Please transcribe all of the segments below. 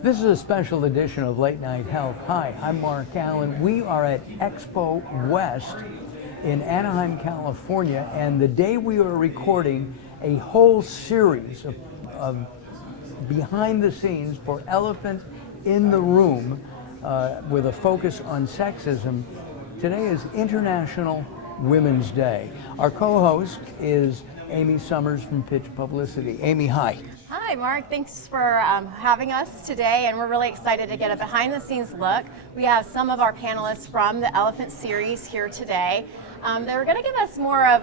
This is a special edition of Late Night Health. Hi, I'm Mark Allen. We are at Expo West in Anaheim, California, and the day we are recording a whole series of behind the scenes for Elephant in the Room with a focus on sexism. Today is International Women's Day. Our co-host is Amy Summers from Pitch Publicity. Amy, hi. Hi, Mark. Thanks for having us today, and we're really excited to get a behind-the-scenes look. We have some of our panelists from the Elephant series here today. They're going to give us more of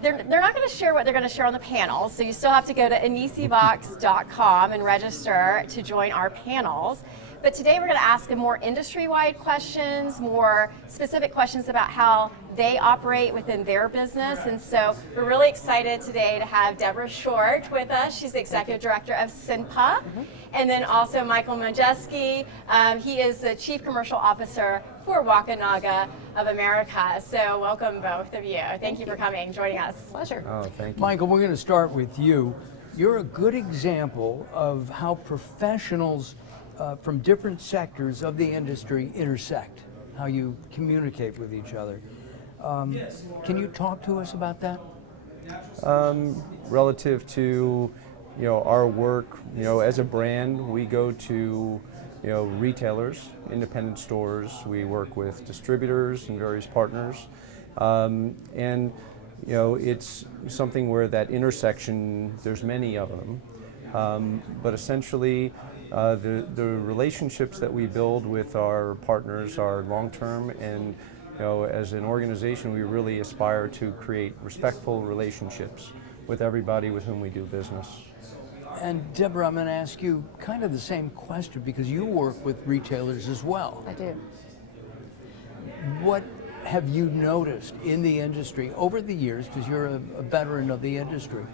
they're not going to share what they're going to share on the panel, so you still have to go to anisivox.com and register to join our panels. But today we're going to ask them more industry-wide questions, more specific questions about how they operate within their business. And so we're really excited today to have Debra Short with us. She's the Executive Director of SINPA. And then also Michael Majeski. He is the Chief Commercial Officer for Wakunaga of America. So welcome both of you. Thank you for coming, joining us. Pleasure. Oh, thank you. Michael, we're going to start with you. You're a good example of how professionals from different sectors of the industry intersect, how you communicate with each other. Can you talk to us about that? Relative to, our work, as a brand, we go to, retailers, independent stores. We work with distributors and various partners, and it's something where that intersection, there's many of them, but essentially. The relationships that we build with our partners are long-term, and as an organization, we really aspire to create respectful relationships with everybody with whom we do business. And Debra, I'm going to ask you kind of the same question because you work with retailers as well. I do. What have you noticed in the industry over the years, because you're a veteran of the industry,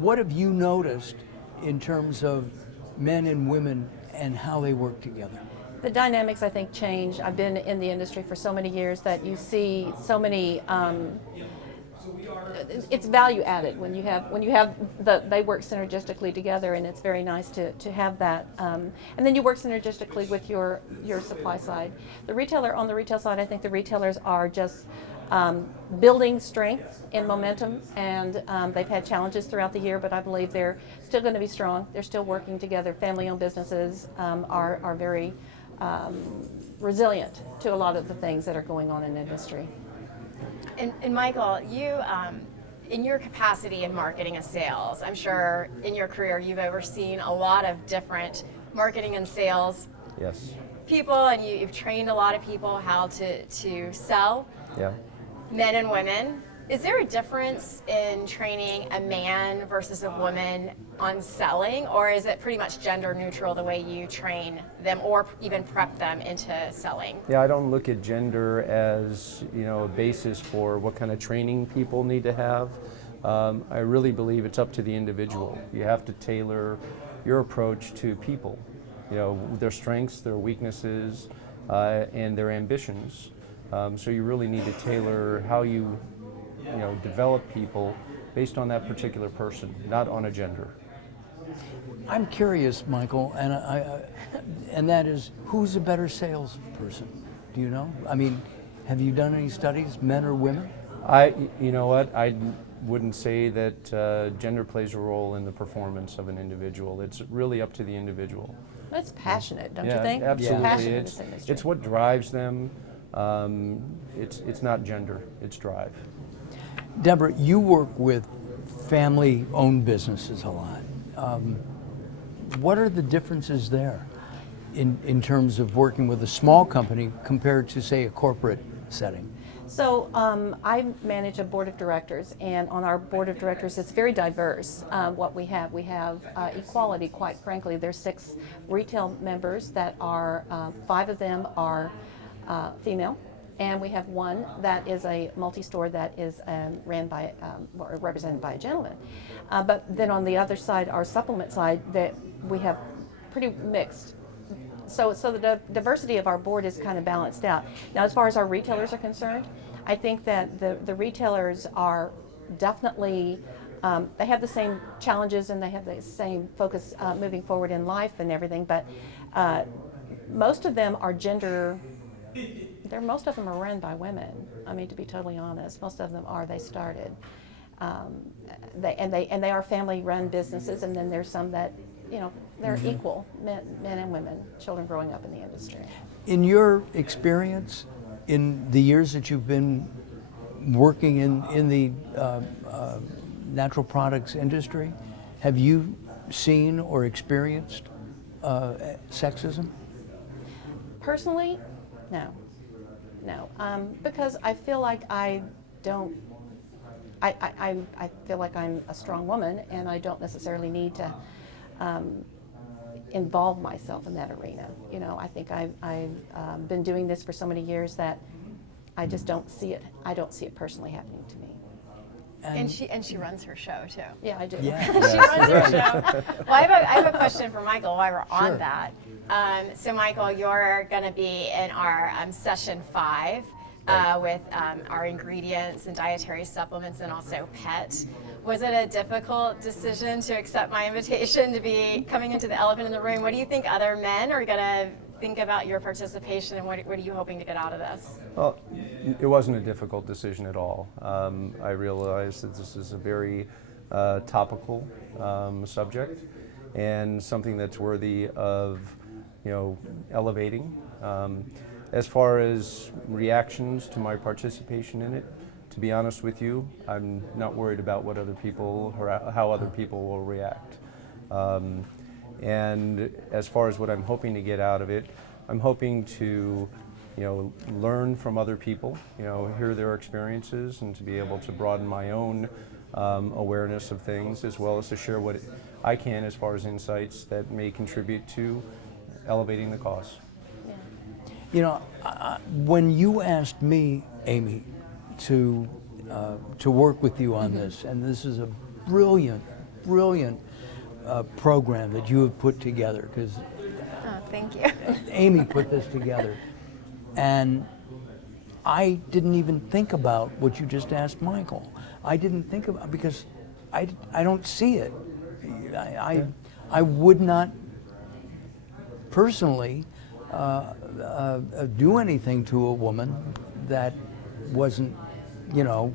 what have you noticed in terms of men and women and how they work together? The dynamics, I think, change. I've been in the industry for so many years that you see so many. It's value added when you have they work synergistically together, and it's very nice to have that. And then you work synergistically with your supply side. On the retail side, I think the retailers are just building strength and momentum, and they've had challenges throughout the year, but I believe they're still going to be strong. They're still working together. Family-owned businesses are very resilient to a lot of the things that are going on in the industry. And Michael, you, in your capacity in marketing and sales, I'm sure in your career you've overseen a lot of different marketing and sales Yes. people, and you've trained a lot of people how to sell. Yeah. Men and women. Is there a difference in training a man versus a woman on selling, or is it pretty much gender neutral the way you train them or even prep them into selling? Yeah, I don't look at gender as a basis for what kind of training people need to have. I really believe it's up to the individual. You have to tailor your approach to people, their strengths, their weaknesses, and their ambitions. So you really need to tailor how you develop people based on that particular person, not on a gender. I'm curious, Michael, and that is, who's a better salesperson? Do you know? I mean, have you done any studies, men or women? You know what? I wouldn't say that gender plays a role in the performance of an individual. It's really up to the individual. It's passionate, don't Yeah, you think? absolutely. It's passion in this industry. It's what drives them. It's not gender, it's drive. Debra, you work with family-owned businesses a lot. What are the differences there in terms of working with a small company compared to, say, a corporate setting? So I manage a board of directors, and on our board of directors, it's very diverse. What we have equality, quite frankly. There's 6 retail members that are, 5 of them are female, and we have 1 that is a multi-store that is ran by, or represented by a gentleman. But then on the other side, our supplement side, that we have pretty mixed. So the diversity of our board is kind of balanced out. Now, as far as our retailers are concerned, I think that the retailers are definitely They have the same challenges and they have the same focus moving forward in life and everything, but most of them are most of them are run by women. I mean, to be totally honest, most of them are. They started, they are family-run businesses, and then there's some that, you know, they're equal, men and women, children growing up in the industry. In your experience, in the years that you've been working in the natural products industry, have you seen or experienced sexism? Personally, no, because I feel like I feel like I'm a strong woman, and I don't necessarily need to involve myself in that arena. You know, I think I've been doing this for so many years that I just don't see it. I don't see it personally happening to me. And she runs her show too. Yeah, I do. Yeah. She runs her show. Well, I have a question for Michael while we're Sure. on that. So Michael, you're going to be in our session 5 with our ingredients and dietary supplements and also pet. Was it a difficult decision to accept my invitation to be coming into the elephant in the room? What do you think other men are going to think about your participation, and what are you hoping to get out of this? Well, it wasn't a difficult decision at all. I realized that this is a very topical subject and something that's worthy of, you know, elevating. As far as reactions to my participation in it, to be honest with you, I'm not worried about what other people or how other people will react. And as far as what I'm hoping to get out of it, I'm hoping to, you know, learn from other people, you know, hear their experiences, and to be able to broaden my own awareness of things, as well as to share what I can as far as insights that may contribute to elevating the cause. You know, when you asked me, Amy, to work with you on this, and this is a brilliant program that you have put together, because Oh, thank you. Amy put this together, and I didn't even think about what you just asked Michael. I didn't think about, because I don't see it. I would not personally do anything to a woman that wasn't, you know,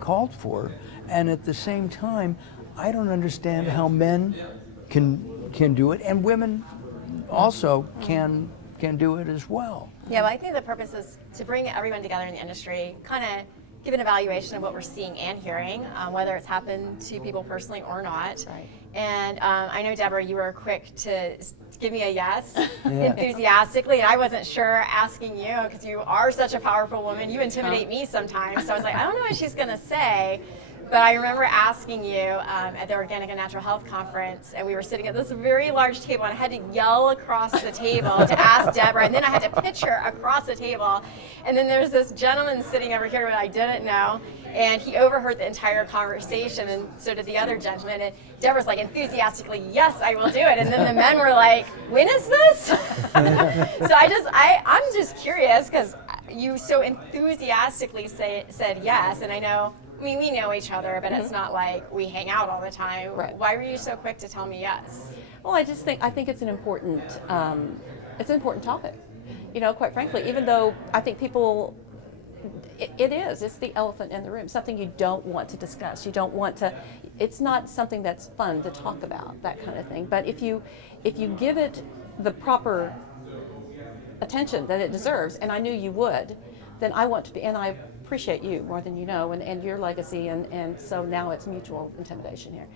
called for. And at the same time, I don't understand how men can do it, and women also can do it as well. Yeah, well, I think the purpose is to bring everyone together in the industry, kind of give an evaluation of what we're seeing and hearing, whether it's happened to people personally or not. Right. And I know, Debra, you were quick to give me a yes enthusiastically, and I wasn't sure asking you, because you are such a powerful woman. You intimidate me sometimes, so I was like, I don't know what she's going to say. But I remember asking you at the Organic and Natural Health Conference, and we were sitting at this very large table, and I had to yell across the table to ask Debra, and then I had to pitch her across the table. And then there's this gentleman sitting over here that I didn't know, and he overheard the entire conversation, and so did the other gentleman. And Deborah's like enthusiastically, yes, I will do it. And then the men were like, when is this? So I'm just curious, because you so enthusiastically said yes, and I know, I mean, we know each other, but it's not like we hang out all the time. Right. Why were you so quick to tell me yes? Well, I think it's an important topic. You know, quite frankly, even though I think people, it's the elephant in the room, something you don't want to discuss. You don't want to, it's not something that's fun to talk about, that kind of thing. But if you give it the proper attention that it deserves, and I knew you would, then I want to be, and I appreciate you more than you know, and your legacy, and so now it's mutual intimidation here.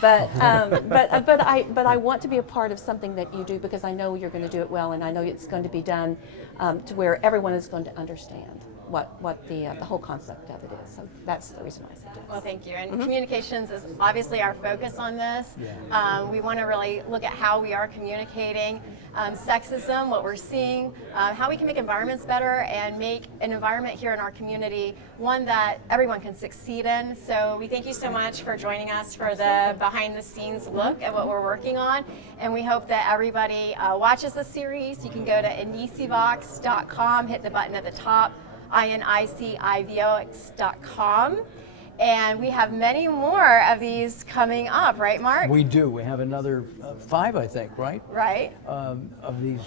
But I want to be a part of something that you do, because I know you're going to do it well, and I know it's going to be done to where everyone is going to understand what the whole concept of it is. So that's the reason why I said yes. Well, thank you. And communications is obviously our focus on this. We want to really look at how we are communicating sexism, what we're seeing, how we can make environments better, and make an environment here in our community one that everyone can succeed in. So we thank you so much for joining us for the behind-the-scenes look at what we're working on. And we hope that everybody watches the series. You can go to inicivox.com, hit the button at the top, INICIVOX.com. And we have many more of these coming up, right, Mark? We do. We have another 5, I think, right? Right. Of these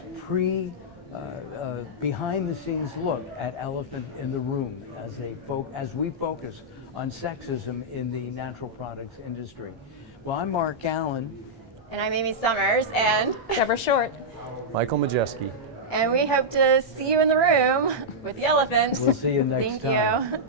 behind-the-scenes look at elephant in the room as we focus on sexism in the natural products industry. Well, I'm Mark Allen. And I'm Amy Summers, and Debra Short. Michael Majeski. we hope to see you in the room with the elephant. We'll see you next Thank time. you.